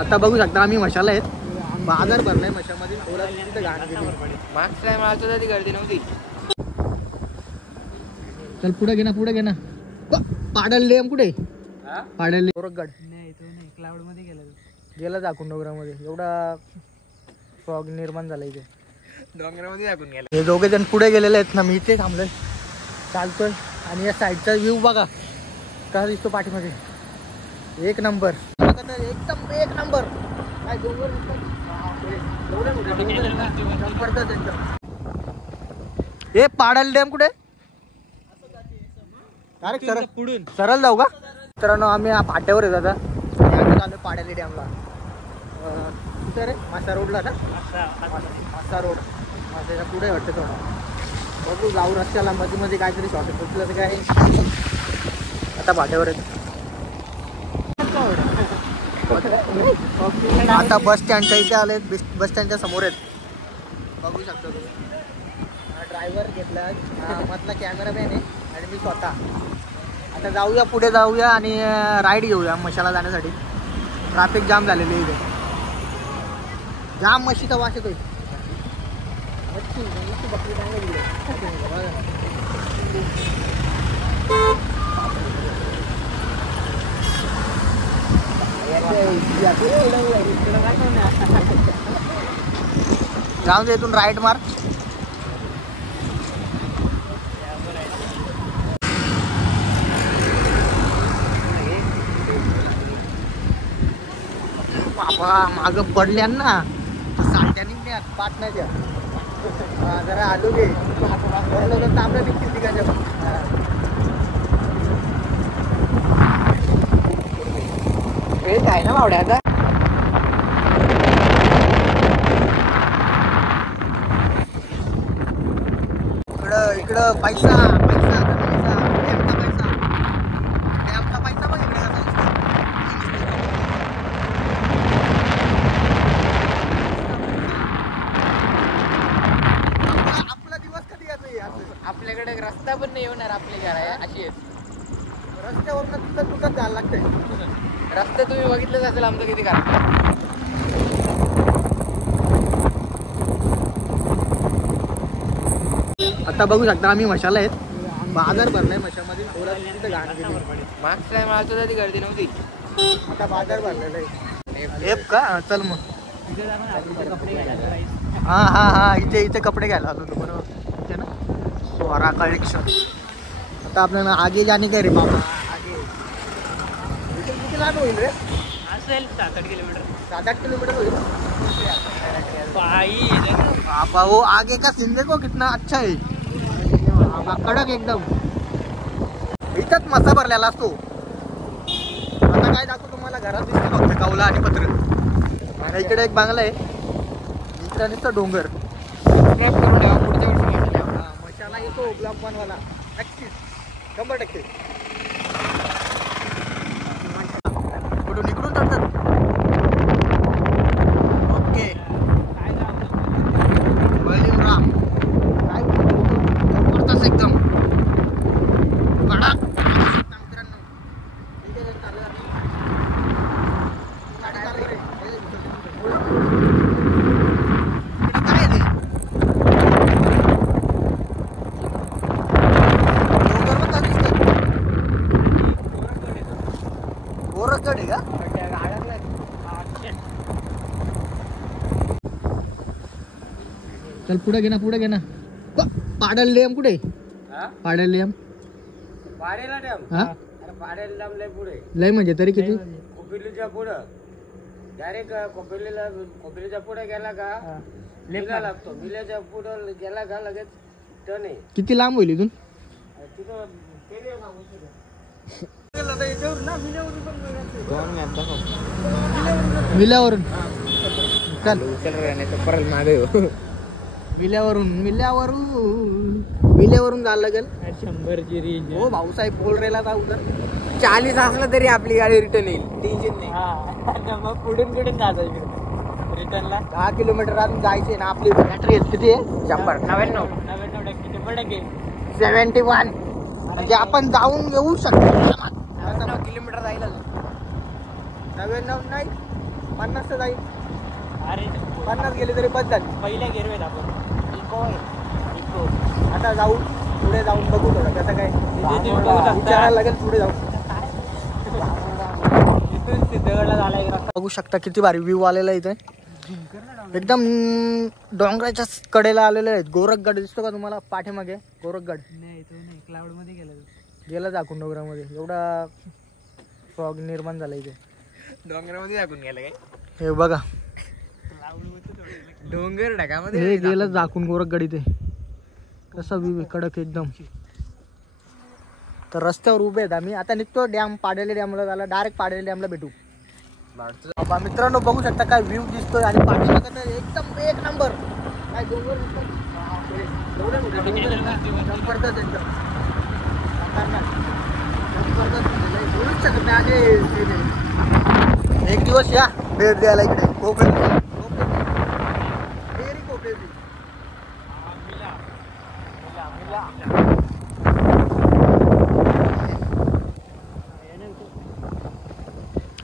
आता बघू शकता आम्ही मशाला आहेत. बाजार भरलाय मशामध्ये. तिथे घाण गेली. मागच्या टाइमला आलतो ती गर्दी नव्हती. चल पुढे घे ना, पुढे घे ना. पाडल डेम कुठे? पाडल गोरखगड नाही तो नाही, क्लाउड मध्ये गेला दाखवून डोंगरामध्ये. एवढा फॉग निर्माण झाला इथे. डोंगरामध्ये दाखवून गेला. हे दोघे जण पुढे गेलेले आहेत ना, मी इथे थांबलोय चालतोय. आणि या साईडचा व्ह्यू बघा कसा दिसतो पाठीमध्ये. एक नंबर, एकदम एक नंबर. काय डोंगर हे पाडल डॅम कुठे? पुढून सरळ जाऊ का? मित्रांनो आम्ही या पाट्यावर येत आता. आम्ही पाडली डॅमला. कुठे रे? मासा रोडला ना? मासा रोड त्याच्या पुढे वाटतं थोडा. बघू जाऊ रस्त्याला मध्ये मध्ये काहीतरी शॉर्ट पोचलं तर काय. आता पाट्यावर येत. आता बस स्टँडच्या इथे आले. बस स्टँडच्या समोर आहेत. बघू शकता तुम्ही. ड्रायव्हर घेतला मधला कॅमेरामॅन आहे आणि मी स्वतः. आता जाऊया पुढे जाऊया आणि राईड घेऊया मशाला जाण्यासाठी. ट्रॅफिक जाम झालेली आहे इथे. जाम मशीचा वास येतोय. बकरी जाऊन दे. इथून राईट मार. बाबा माग पडल्या साठ्या निघण्यात पाठ नाही द्या. जरा आलू घे तर तांबड्या निघतील तिकडच्या. वेळ काय ना मावड्या आता. इकडं पैसा पैसा पैसा डॅमचा पैसा पण इकडे कसा दिसतो. आपला दिवस कधी यायचं? आपल्याकडे रस्ता पण नाही येणार आपल्या घरा अशी आहेत. रस्त्यावरनं तुझं तुझं जायला लागतंय. रस्ता तुम्ही बघितलंच असेल आमचं किती खराब. आता बघू शकता आम्ही मशाला आहेत. बाजार भरलाय मशामध्ये. तिथे घाण गेली. मागच्या टाइमला आलतो ती गर्दी नव्हती. आता बाजार भरलेला आहे. एप का? चल मग. हा हा हा इथे इथे कपडे घ्यायला आलो होतो बरोबर. इथे ना स्वरा कलेक्शन. आता आपल्याला आगे जाणे काय रे बाबा. आगे किती लांब होईल रे? असेल 7-8 किलोमीटर. 7-8 किलोमीटर होईल. पायी बाबा वो आगे का सीन देखो कितना अच्छा है. कडक एकदम. इथंच मसा भरलेला असतो. आता काय दाखवतो तुम्हाला. घरात दिसतो फक्त कौला आणि पत्र. इकडे एक बांगला आहे. इकडे नुसतं डोंगर. मशाला येतो ब्लॉक बनवायला नक्कीच 100%. कुठून इकडून चढतात. ओके राम काय जबरदस्त एकदम कडक. मित्रांनो गोरखगड आहे का? चल पुढे घे ना, पुढे घे ना. पाडल डॅम कुठे? पाडल डॅम. पाडेला डॅम. हा पाडेला डॅम लय पुढे. लय म्हणजे तरी किती? कोपिलीच्या पुढं डायरेक्ट कोपिलीच्या पुढे गेला का मिला लागतो. मिल्याच्या पुढं गेला का लगेच टर्न आहे. किती लांब होईल इथून? तिथं विल्यावरून चल. परत मागे विल्यावरून जायला लागेल. 100ची रेंज. हो भाऊसाहेब बोल रेला जाऊ तर 40 असलं तरी आपली गाडी रिटर्न येईल. टेन्शन नाही. मग पुढून जायचं इकडे रिटर्नला. 10 किलोमीटर अजून जायचे ना. आपली बॅटरी किती आहे? 99% 71. म्हणजे आपण जाऊन येऊ शकतो. 99 किलोमीटर जाईल. 99 नाही 50 तर जाईल. अरे 50 गेले तरी बस झाली. पहिल्या गेरवेत आपण इको आता जाऊ पुढे जाऊन बघू थोडं कसं काय विचारायला लागेल पुढे जाऊ. सिद्धगडला झाला एक रस्ता. बघू शकता किती भारी व्ह्यू आलेला इथे. एकदम डोंगराच्या कडेला आलेले आहेत. गोरखगड दिसतो का तुम्हाला पाठीमागे? गोरखगड नाही तो नाही, क्लाउड मध्ये गेला दाखवून डोंगरामध्ये. एवढा फॉग निर्माण झाला इथे. डोंगरामध्ये दाखवून गेला काय? हे बघा डोंगर ढगामध्ये हे गेलं दाखवून गोरखगड इथे. कसा व्ह्यू आहे कडक एकदम. तर रस्त्यावर उभे आहेत आम्ही. आता निघतो डॅम पाडेले डॅमला झाला. डायरेक्ट पाडेले डॅमला भेटू. बाबा मित्रांनो बघू शकता काय व्ह्यू दिसतोय. आणि पाठीमागे तर एकदम एक नंबर काय डोंगर दिसतो. एवढे मोठे डोंगर आहेत ना, जबरदस्त एकदम खतरनाक. जबरदस्त बोलूच शकत नाही असे. एक दिवस या भेट द्यायला इकडे कोकण.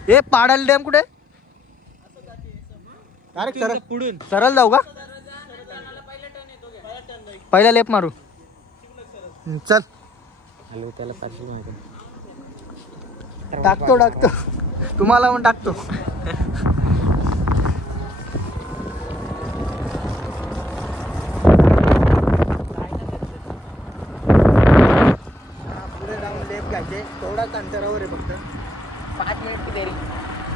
हे पाडाल डॅम कुठे? डायरेक्ट सरळ पुढून सरळ जाऊ का? पहिला लेप मारू. चल त्याला पार्सल माहिती टाकतो तुम्हाला पण टाकतो. पुढे जाऊन लेप घ्यायचे. थोडाच अंतरावर आहे फक्त. 5 मिनिट की देरी.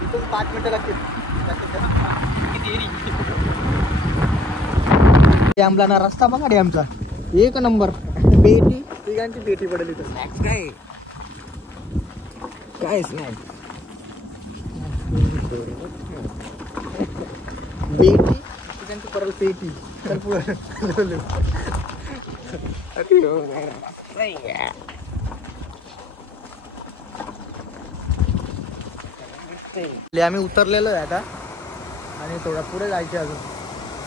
इथून 5 मिनिटं लागतील. डॅमला ना रस्ता बघा डॅमचा एक नंबर. पेटी तिघांची पेटी पडेल इथं. स्नॅक्स काय काय स्नॅक्स पेटी तिघांची परल पेटी. चल पुढे. आम्ही उतरलेलो आहे आता आणि थोडा पुढे जायचे अजून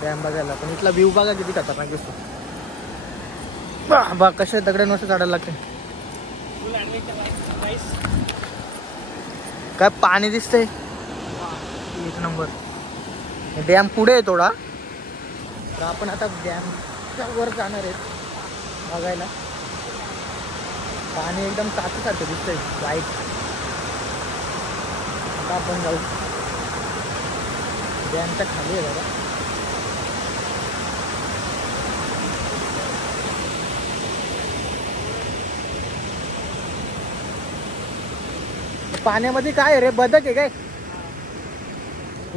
डॅम बघायला. पण इथला व्ह्यू बघा किती खतरनाक दिसतो. बा कसे दगडांवर चढायला लागते. काय पाणी दिसतंय एक नंबर. डॅम पुढे आहे थोडा. तर आपण आता डॅमच्या वर जाणार आहेत बघायला. पाणी एकदम काचेसारखं दिसतंय व्हाईट. आता आपण जाऊ डॅमच्या खाली आहे बघा. पाण्यामध्ये काय रे? बदक आहे काय?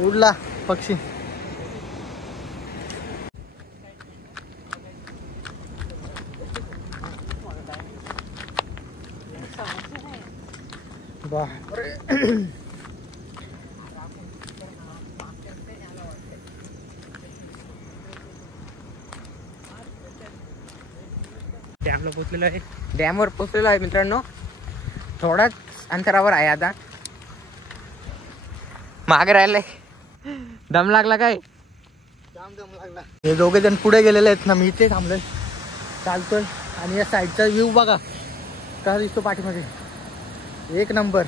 उडला पक्षी. बापरे. डॅमला पोचलेलो आहे. डॅमवर पोचलेलो आहे मित्रांनो. थोडाच अंतरावर आहे आता. मागे राहिलंय. दम लागला काय? दम लागला. हे दोघे जण पुढे गेलेले आहेत ना. मी इथे थांबलोय चालतोय. आणि या साईडचा व्ह्यू बघा कसा दिसतो पाठीमध्ये. एक नंबर.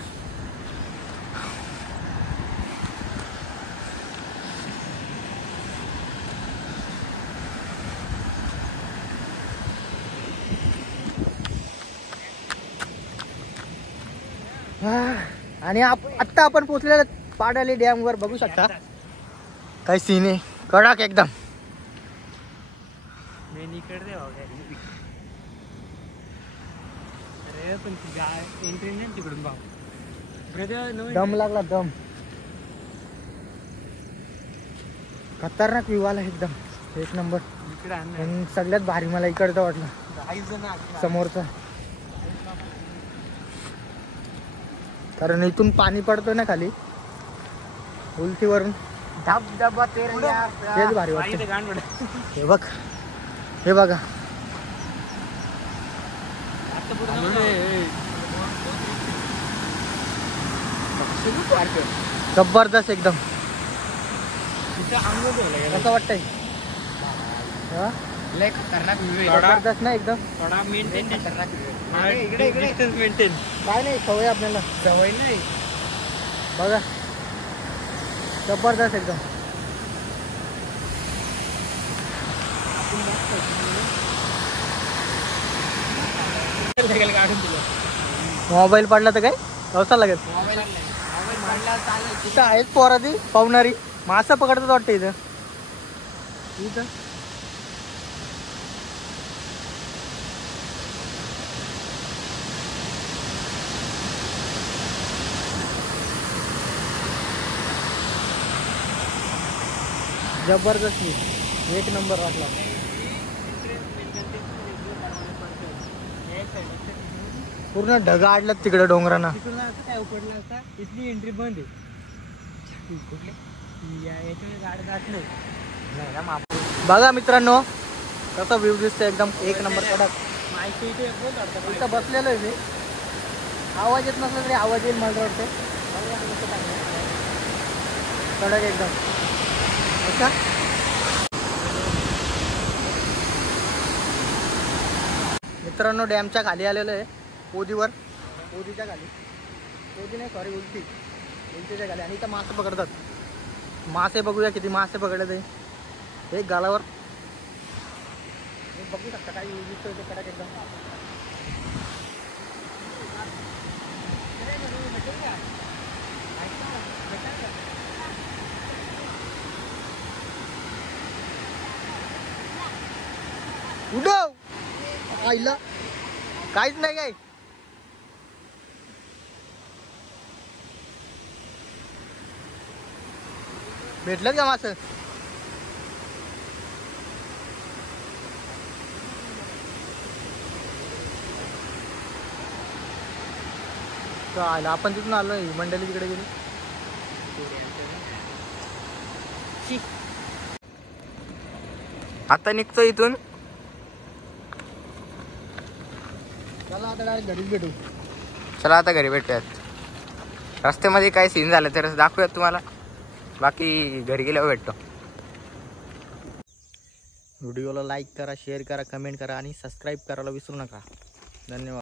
आणि आत्ता आपण पोचलेलो पाडाली डॅम वर. बघू शकता काय सीन आहे कडक एकदम. दम लागला दम. खतरनाक व्ह्यू आला एकदम एक नंबर. आणि सगळ्यात भारी मला इकडचं वाटलं समोरचं. कारण इथून पाणी पडतो ना खाली उलटीवरून. धबधबा तेच भारी वाटतं. हे बघ हे बघा. जबरदस्त एकदम. कसं वाटतंय? लय खतरनाक जबरदस्त ना एकदम. थोडा मेंटेन इकडे डिस्टन्स मेंटेन. काय नाही सवय आपल्याला. सवय नाही बघा जबरदस्त एकदम. मोबाईल पडला तर काय कसा लागेल. तिथं आहेच पोरा ती पावणारी मासा पकडतात वाटतं इथं. इथं जबरदस्त एक नंबर वाटला. पूर्ण ढगा आडल्यात तिकडे डोंगरांना. काय उकडला असता इथली एंट्री बंद आहे. बघा मित्रांनो कसा व्ह्यू दिसतोय एकदम एक नंबर कडक. इथं बसलेलो आहे मी. आवाज येत नसला तरी आवाज येईल मला वाटते. कडक एकदम. अच्छा मित्रांनो डॅमच्या खाली आलेलो आहे. पोदीवर पोदीच्या खाली. पोदी नाही सॉरी उलटी उलटीच्या खाली. आणि इथं मासे पकडतात. मासे बघूया किती मासे पकडले ते एक गालावर. बघू शकता काही दिसतोय ते कडक एकदम. उडव आईला काहीच नाही काय. भेटलं का मासं. आला आपण तिथून आलो नाही. मंडळी तिकडे गेली. आता निघतो इथून. चला आता डायरेक्ट घरीच भेटू. चला आता घरी भेटूयात. रस्त्यामध्ये काय सीन झालं तर दाखवूयात तुम्हाला. बाकी घरी गेल्यावर भेटतो. व्हिडिओला लाईक करा शेअर करा कमेंट करा आणि सबस्क्राईब करायला विसरू नका. धन्यवाद.